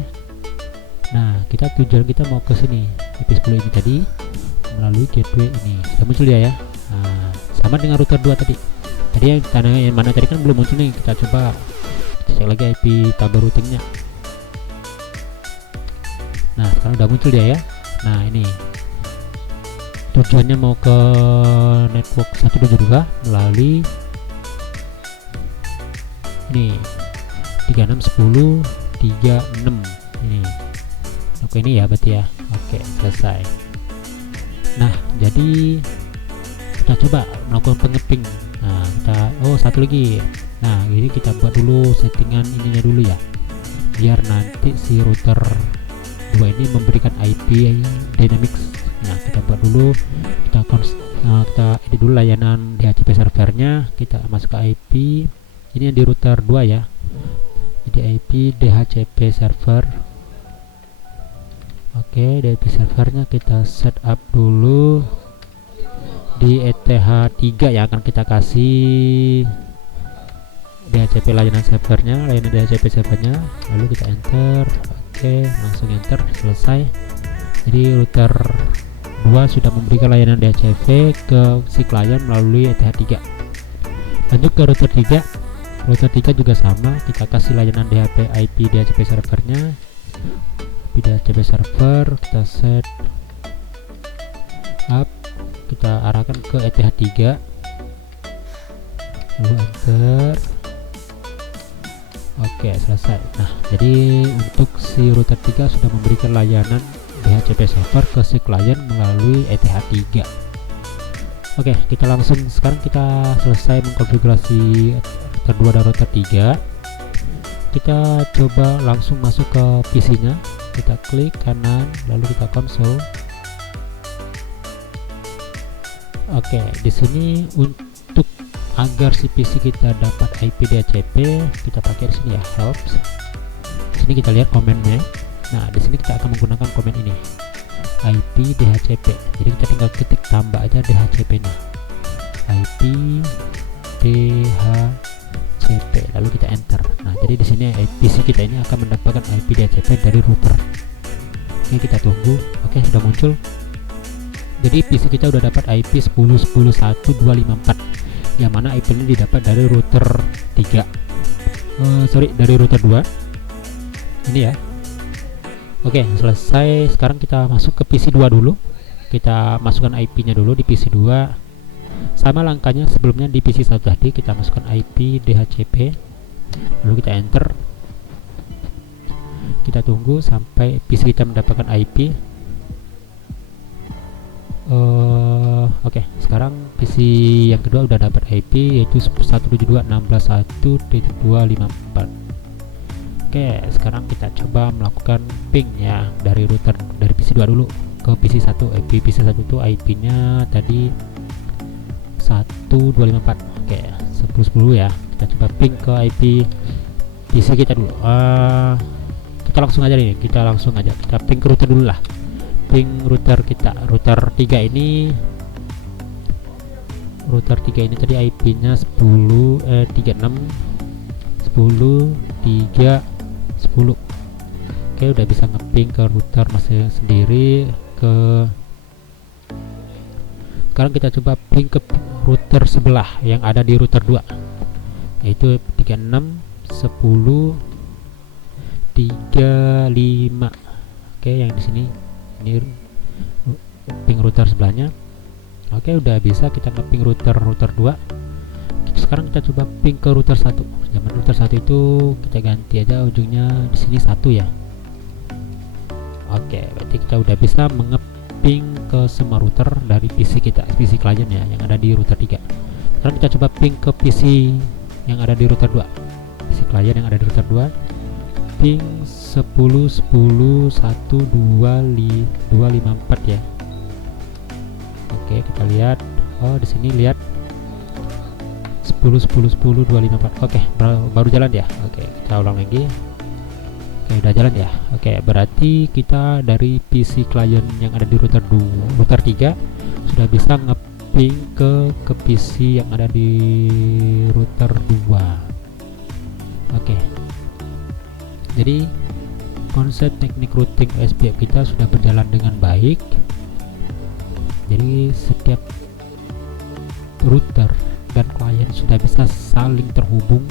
Nah, tujuan kita mau ke sini. IP10 ini tadi melalui gateway ini. Sudah muncul dia ya. Nah, sama dengan router 2 tadi. Tadi yang mana tadi kan belum muncul nih. Kita coba cek lagi IP tabel routingnya. Nah, sekarang udah muncul dia ya. Nah, ini tujuannya mau ke network 172 melalui ini 361036 ini. Oke, ini ya berarti ya. Oke, selesai. Nah, jadi kita coba melakukan pengeping. Nah, satu lagi. Nah, ini kita buat dulu settingan ininya dulu ya, biar nanti si router 2 ini memberikan IP dynamics. Nah, kita buat dulu, kita edit dulu layanan DHCP servernya. Kita masuk ke IP ini di router 2 ya, jadi IP DHCP server. Oke, DHCP servernya kita setup dulu di ETH3 yang akan kita kasih DHCP layanan DHCP servernya, lalu kita enter. Oke, langsung enter, selesai. Jadi router 2 sudah memberikan layanan DHCP ke si klien melalui ETH3. Lanjut ke router 3. Router 3 juga sama, kita kasih layanan IP DHCP servernya. IP DHCP server kita set up, kita arahkan ke ETH3, lalu enter. Oke, selesai. Nah, jadi untuk si router 3 sudah memberikan layanan DHCP server ke si klien melalui ETH3. Oke, kita langsung sekarang kita selesai mengkonfigurasi router 2 dan router 3. Kita coba langsung masuk ke PC nya. Kita klik kanan, lalu kita konsol. Oke, di sini untuk agar si PC kita dapat IP DHCP, kita pakai di sini ya, helps. Di sini kita lihat komennya. Nah, di sini kita akan menggunakan komen ini, IP DHCP. Jadi kita tinggal ketik tambah aja DHCP nya, IP DHCP. kita ini akan mendapatkan IP DHCP dari router. Oke, kita tunggu. Oke, sudah muncul. Jadi PC kita udah dapat IP 10.10.1.254, yang mana IP ini didapat dari router 3. Dari router 2 ini ya. Oke, selesai. Sekarang kita masuk ke PC 2 dulu. Kita masukkan IP nya dulu di PC 2. Sama langkahnya sebelumnya di PC 1 tadi, kita masukkan IP DHCP, lalu kita enter. Kita tunggu sampai PC kita mendapatkan IP. Oke, sekarang PC yang kedua udah dapat IP, yaitu 172.16.1.254. Oke, sekarang kita coba melakukan ping ya dari router dari PC 2 dulu ke PC 1. IP PC 1 itu IP nya tadi 1254. Oke, 10.10 ya. Kita coba ping ke IP PC kita dulu. Kita langsung aja nih, kita ping ke router dulu lah. Ping router kita, router 3 ini tadi IP nya 10 Oke, udah bisa ngeping ke router masing sendiri. Sekarang kita coba ping ke router sebelah yang ada di router 2, yaitu 36.10.35. Oke, yang di sini ini ping router sebelahnya. Oke, udah bisa kita ngeping router 2. Sekarang kita coba ping ke router 1. Zaman router 1 itu kita ganti aja ujungnya di sini 1 ya. Oke, berarti kita udah bisa mengeping ke semua router dari PC kita, PC client ya, yang ada di router 3. Sekarang kita coba ping ke PC yang ada di router 2. PC client yang ada di router 2. Ping 10.10.1.254 ya. Oke, kita lihat. Oh, di sini lihat 10.10.10.254. Oke, baru jalan ya. Oke, kita ulang lagi. Oke, udah jalan ya. Oke, berarti kita dari PC client yang ada di router 3 sudah bisa ngeping ke PC yang ada di router 2. Oke. Jadi konsep teknik routing OSPF kita sudah berjalan dengan baik. Jadi setiap router dan klien sudah bisa saling terhubung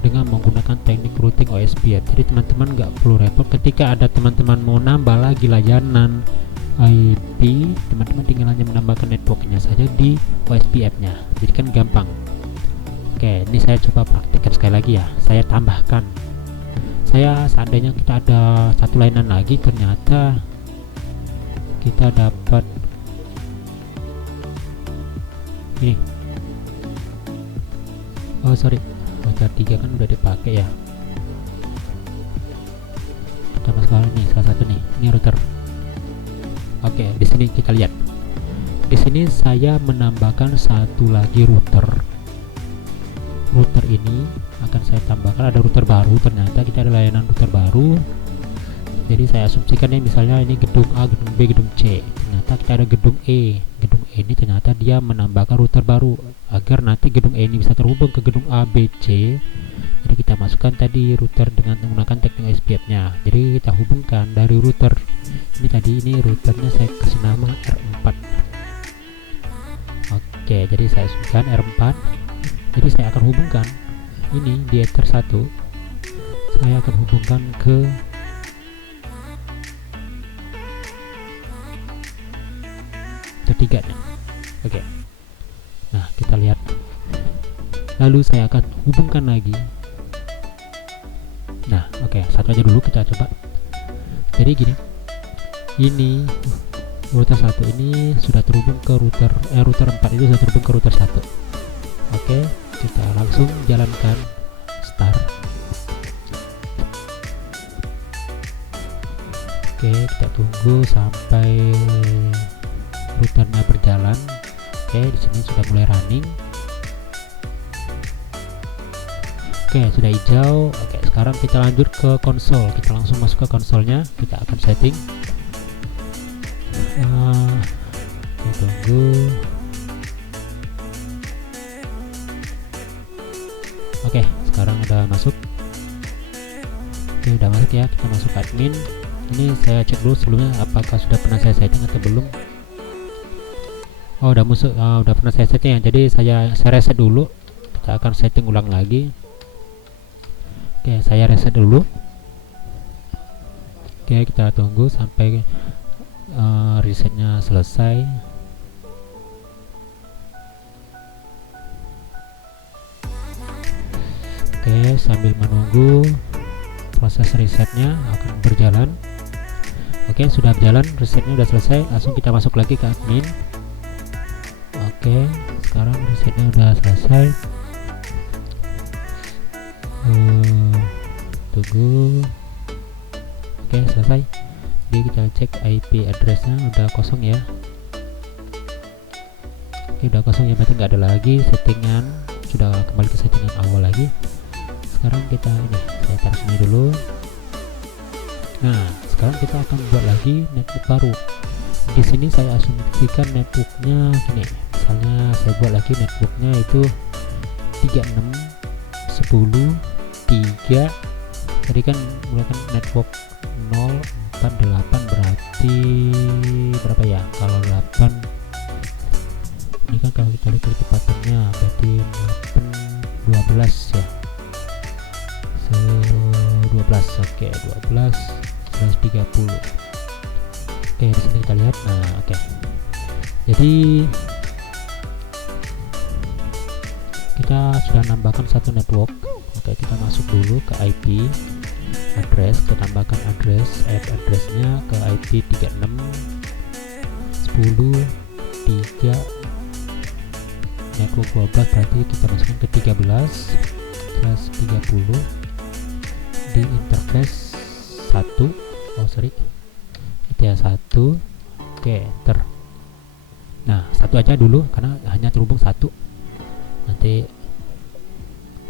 dengan menggunakan teknik routing OSPF. Jadi teman-teman nggak perlu repot ketika ada teman-teman mau nambah lagi layanan IP, teman-teman tinggal hanya menambahkan networknya saja di OSPF nya, jadi kan gampang. Oke, ini saya coba praktikkan sekali lagi ya. Saya tambahkan, seandainya kita ada satu layanan lagi, ternyata kita dapat ini. Oh sorry, router 3 kan udah dipakai ya. Pertama sekali nih, salah satu nih, ini router. Oke, di sini kita lihat. Di sini saya menambahkan satu lagi router. Router ini akan saya tambahkan, ada router baru. Ternyata kita ada layanan router baru. Jadi saya asumsikan ya, misalnya ini gedung A, gedung B, gedung C. Ternyata kita ada gedung E. Gedung E ini ternyata dia menambahkan router baru agar nanti gedung E ini bisa terhubung ke gedung A, B, C. Jadi kita masukkan tadi router dengan menggunakan teknik SPF-nya. Jadi kita hubungkan dari router ini tadi, ini routernya saya kasih nama R4. Oke, jadi saya asumsikan R4. Jadi saya akan hubungkan ini di Ether 1. Saya akan hubungkan ke ketiganya. Oke. Nah, kita lihat. Lalu saya akan hubungkan lagi. Nah, oke, satu aja dulu kita coba. Jadi gini. Ini router 1 ini sudah terhubung ke router 4 itu sudah terhubung ke router 1. Oke, kita langsung jalankan start. Oke, kita tunggu sampai routernya berjalan. Oke, di sini sudah mulai running. Oke, sudah hijau. Oke, sekarang kita lanjut ke konsol. Kita langsung masuk ke konsolnya. Kita akan setting. Kita tunggu. Oke, sekarang udah masuk. Oke, udah masuk ya, kita masuk admin. Ini saya cek dulu sebelumnya apakah sudah pernah saya setting atau belum. Oh, udah masuk, udah pernah saya setting ya. Jadi saya reset dulu. Kita akan setting ulang lagi. Oke, saya reset dulu. Oke, kita tunggu sampai resetnya selesai. Oke, sambil menunggu proses resetnya akan berjalan. Oke, sudah berjalan, resetnya sudah selesai. Langsung kita masuk lagi ke admin. Oke, sekarang resetnya sudah selesai. Tunggu. Oke, selesai. Jadi kita cek IP addressnya udah kosong ya. Oke, udah kosong ya, berarti nggak ada lagi settingan, sudah kembali ke settingan awal lagi. Sekarang kita ini, saya taruh sini dulu. Nah, sekarang kita akan buat lagi network baru. Di sini saya asumsikan networknya gini. Misalnya saya buat lagi networknya itu 36 10 3. Tadi kan menggunakan network 048, berarti berapa ya? Kalau 8 ini kan kalau kita lihat kecepatannya berarti 12 ya. 12. Oke, 12 130. Oke, di sini kita lihat. Nah, oke. Jadi kita sudah nambahkan satu network. Oke, kita masuk dulu ke IP address, kita tambahkan add addressnya ke IP 36 10 3 network 12, berarti kita masukkan ke 13 130 di interface 1. Oh sorry, itu ya 1. Oke, enter. Nah, satu aja dulu karena hanya terhubung satu. Nanti,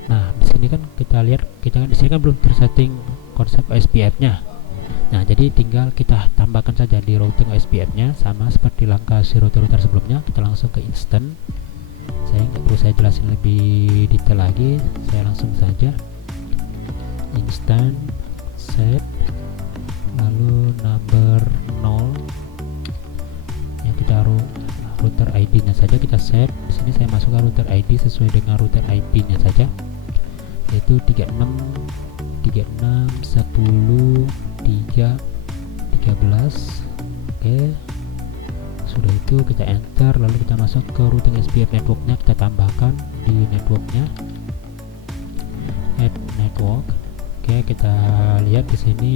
nah di sini kan kita lihat, kita di sini kan belum tersetting konsep OSPF-nya. Nah, jadi tinggal kita tambahkan saja di routing OSPF-nya, sama seperti langkah si router sebelumnya. Kita langsung ke instant. Saya nggak perlu saya jelasin lebih detail lagi, saya langsung saja instant set, lalu number 0 yang kita router ID-nya saja kita set. Di sini saya masukkan router ID sesuai dengan router IP-nya saja, yaitu 36 10 3 13. Oke, sudah itu kita enter, lalu kita masuk ke routing SPF networknya, kita tambahkan di networknya, add network. Oke, kita lihat di sini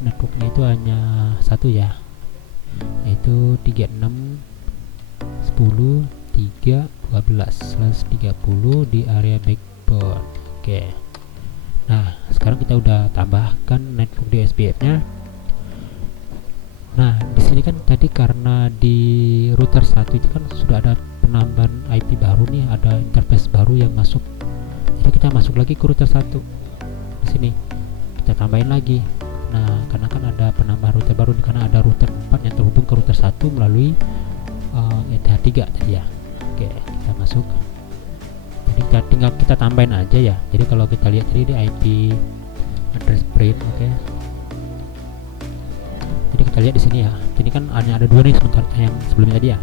networknya itu hanya satu ya, yaitu 36 10 3 12 30 di area backbone. Oke, nah sekarang kita udah tambahkan network di SPF-nya. Nah, di sini kan tadi karena di router 1 itu kan sudah ada penambahan IP baru nih, ada interface baru yang masuk. Jadi kita masuk lagi ke router 1. Di sini kita tambahin lagi. Nah, karena kan ada penambahan router baru, karena ada router 4 yang terhubung ke router 1 melalui ETH3 tadi ya. Oke, kita masuk. Jadi tinggal kita tambahin aja ya. Jadi kalau kita lihat tadi di IP address print, oke. Jadi kita lihat di sini ya. Ini kan hanya ada dua nih sementara yang sebelumnya tadi ya.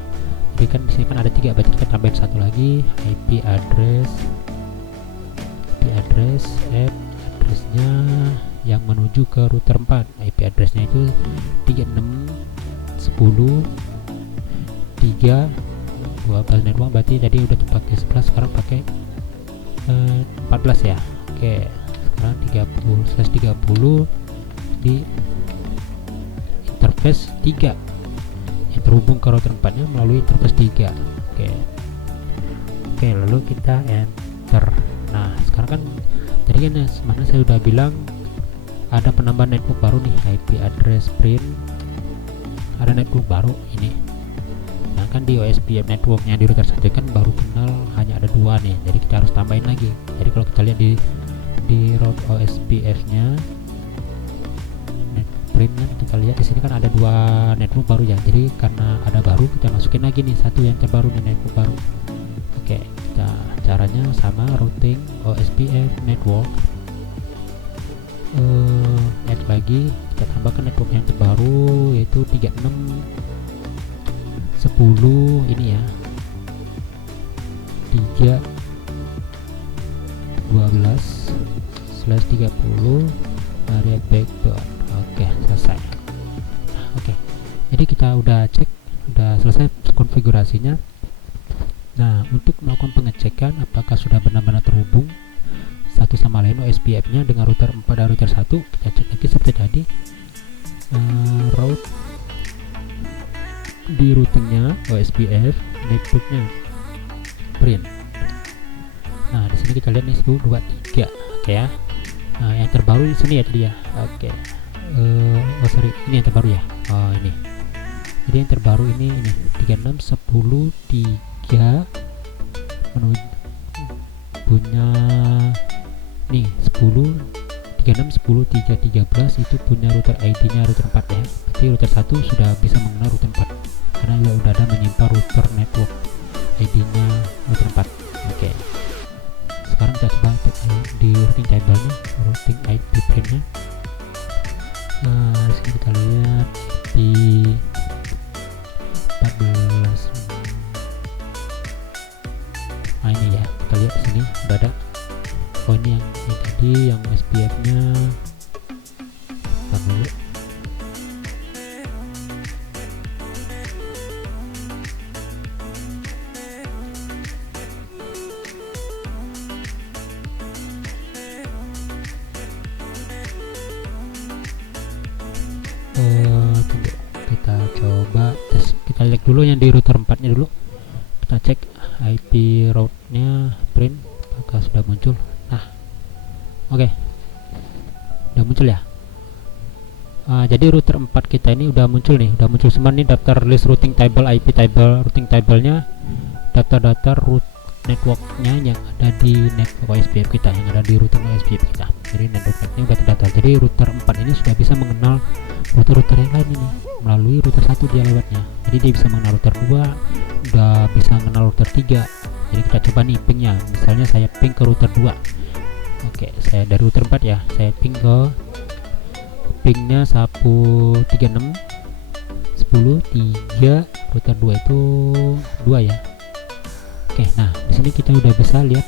Jadi kan di sini kan ada 3, berarti kita tambahin satu lagi, IP address add addressnya yang menuju ke router 4. IP addressnya itu 36 10 3 12 network, berarti tadi udah pakai 11, sekarang pakai 14 ya. Oke, sekarang 30 di interface 3 yang terhubung ke router 4 nya melalui interface 3. Oke, lalu kita enter. Nah, sekarang kan tadi kan ya, mana saya udah bilang ada penambahan network baru nih, IP address print, ada network baru ini. Nah kan di OSPF networknya di router 1 kan baru kenal hanya ada 2 nih, jadi kita harus tambahin lagi. Jadi kalau kita lihat di route OSPF nya printnya, kita lihat di sini kan ada 2 network baru ya. Jadi karena ada baru, kita masukin lagi nih satu yang terbaru nih, network baru. Oke, kita caranya sama, routing OSPF network. add lagi, kita tambahkan network yang terbaru yaitu 3610 ini ya, 312/30 area backbone. Oke, selesai. Oke, jadi kita udah cek, udah selesai konfigurasinya. Nah, untuk melakukan pengecekan apakah sudah benar-benar terhubung satu sama lain OSPF nya dengan router 4 dan router 1, kita cek lagi seperti tadi. Route di routingnya OSPF, networknya print. Nah, di sini kita lihat nih 1 2 3. Oke ya. Nah, yang terbaru di sini ya tadi ya. Oke. Sorry, ini yang terbaru ya. Oh, ini. Jadi yang terbaru ini 3610 3 menuju punya nih 10 3610 313 itu punya router ID-nya router 4 ya. Berarti router 1 sudah bisa mengenal router 4 karena dia udah ada menyimpan router network ID-nya router 4. Oke. Sekarang kita coba di routing table-nya, routing IP print-nya. Nah, sini kita lihat di 14. Nah, ini ya, kita lihat di sini udah ada. Oh, ini yang tadi yang SPF-nya. Kita dulu. Tunggu, kita coba tes, kita lihat dulu yang di router 4 nya dulu, kita cek IP route nya print apakah sudah muncul. Nah, oke, udah muncul ya. Jadi router 4 kita ini udah muncul nih, udah muncul semua nih daftar list routing table, IP table, routing table nya, daftar-daftar root networknya yang ada di network OSPF kita, yang ada di routing OSPF kita. Jadi networknya udah terdaftar. Jadi router 4 ini sudah bisa mengenal router-router yang lain ini melalui router 1 dia lewatnya. Jadi dia bisa mengenal router 2, udah bisa mengenal router 3. Jadi kita coba nih pingnya, misalnya saya ping ke router 2. Oke, saya dari router 4 ya, saya ping ke pingnya 136 10 3, router 2 itu 2 ya. Oke, nah di sini kita udah bisa lihat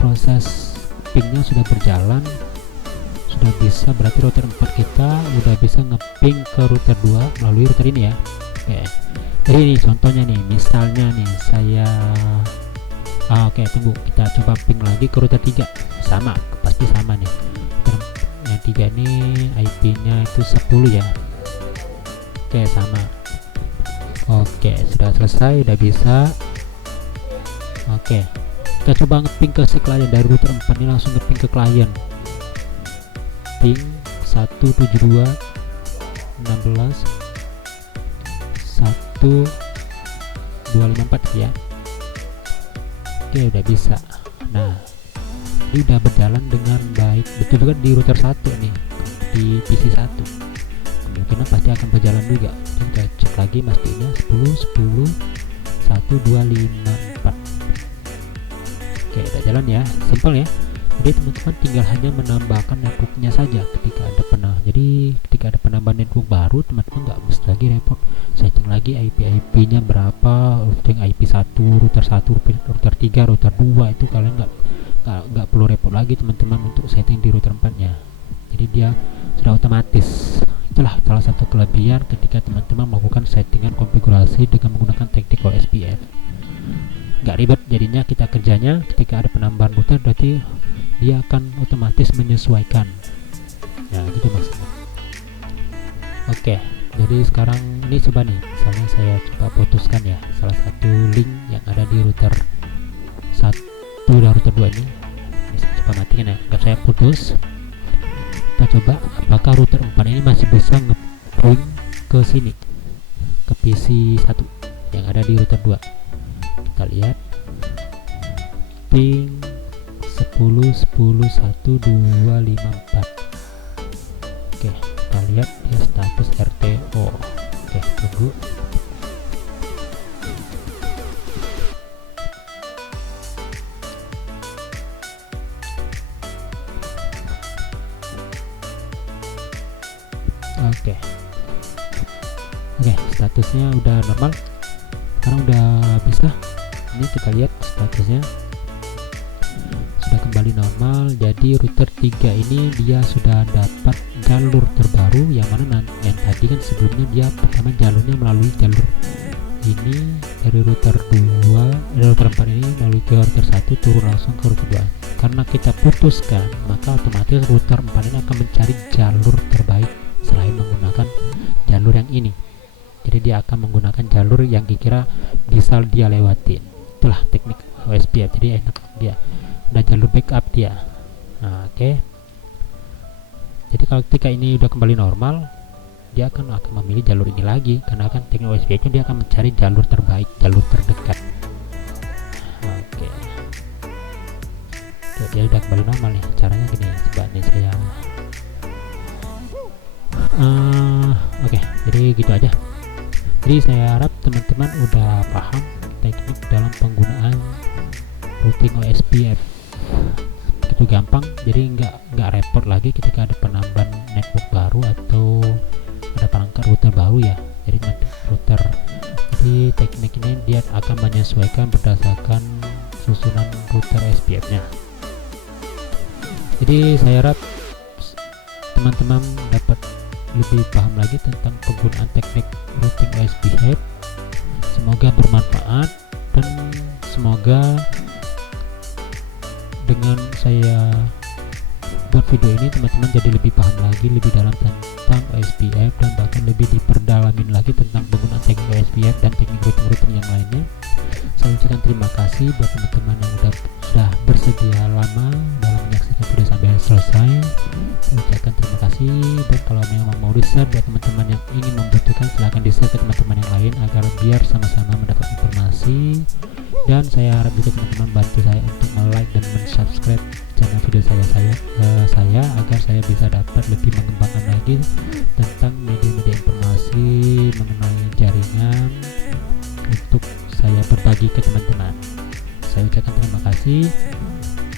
proses pingnya sudah berjalan, sudah bisa, berarti router 4 kita udah bisa ngeping ke router 2 melalui router ini ya. Oke, jadi ini contohnya nih, misalnya nih saya oke, tunggu, kita coba ping lagi ke router 3. Sama, pasti sama nih. Yang 3 ini IP nya itu 10 ya. Oke, sama. Oke, sudah selesai, udah bisa. Oke, kita coba ngeping ke si klien dari router 4 ini, langsung ngeping ke klien. Ping 172 16 1254 ya. Oke, udah bisa. Nah, ini udah berjalan dengan baik. Betul juga di router 1 nih, di PC 1 kemungkinan pasti akan berjalan juga. Jadi kita cek lagi mastiknya 10 10 1254. Oke, udah jalan ya, simple ya. Jadi teman-teman tinggal hanya menambahkan networknya saja ketika ada ketika ada penambahan network baru, teman-teman nggak mesti lagi repot setting lagi IP nya berapa, routing IP 1 router 1 router 3 router 2, itu kalian nggak perlu repot lagi teman-teman untuk setting di router 4 nya. Jadi dia sudah otomatis. Itulah salah satu kelebihan ketika teman-teman melakukan settingan konfigurasi dengan menggunakan teknik OSPF. Nggak ribet jadinya kita kerjanya. Ketika ada penambahan router berarti dia akan otomatis menyesuaikan. Ya, gitu maksudnya. Oke, jadi sekarang ini coba nih, misalnya saya coba putuskan ya salah satu link yang ada di router 1 dan router 2 ini. Saya coba matikan ya, agar saya putus. Kita coba apakah router 4 ini masih bisa nge-ping ke sini, ke PC 1 yang ada di router 2. Kita lihat ping 10 10 1 254. Oke, kita lihat ya status RTO. Oke, tunggu. Oke. Oke, statusnya udah normal. Sekarang udah bisa. Ini kita lihat statusnya sudah kembali normal. Jadi router 3 ini dia sudah dapat jalur terbaru, yang mana yang tadi kan sebelumnya dia pertama jalurnya melalui jalur ini dari router 2, router 4 ini melalui ke router 1 turun langsung ke router 2. Karena kita putuskan, maka otomatis router 4 ini akan mencari jalur terbaik selain menggunakan jalur yang ini. Jadi dia akan menggunakan jalur yang kira bisa dia lewatin. Itulah teknik OSPF. Jadi enak, dia ada jalur backup dia. Nah, oke. Jadi kalau ketika ini udah kembali normal, dia akan memilih jalur ini lagi, karena kan teknik OSPF dia akan mencari jalur terbaik, jalur terdekat. Oke. Dia udah kembali normal nih. Caranya gini, coba nih saya. Oke, jadi gitu aja. Jadi saya harap teman-teman udah paham teknik dalam penggunaan routing OSPF. Itu gampang, jadi nggak repot lagi ketika ada penambahan network baru atau ada perangkat router baru ya. Jadi teknik ini dia akan menyesuaikan berdasarkan susunan router SPF-nya. Jadi saya harap teman-teman dapat lebih paham lagi tentang penggunaan teknik routing OSPF. Semoga bermanfaat, dan semoga dengan saya buat video ini teman-teman jadi lebih paham lagi lebih dalam tentang OSPF, dan bahkan lebih diperdalamin lagi tentang penggunaan teknik OSPF dan teknik routing yang lainnya. Saya ucapkan terima kasih buat teman-teman yang sudah bersedia lama dalam menyaksikan video sampai selesai. Saya ucapkan terima kasih, dan kalau memang mau di-share buat teman-teman yang ingin membutuhkan, silahkan di-share ke teman-teman yang lain agar biar sama-sama mendapat informasi. Dan saya harap juga teman-teman bantu saya untuk like dan subscribe channel video saya agar saya bisa dapat lebih mengembangkan lagi tentang media-media informasi mengenai jaringan untuk saya berbagi ke teman-teman. Saya ucapkan terima kasih,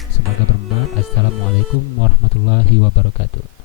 semoga bermanfaat. Assalamualaikum warahmatullahi wabarakatuh.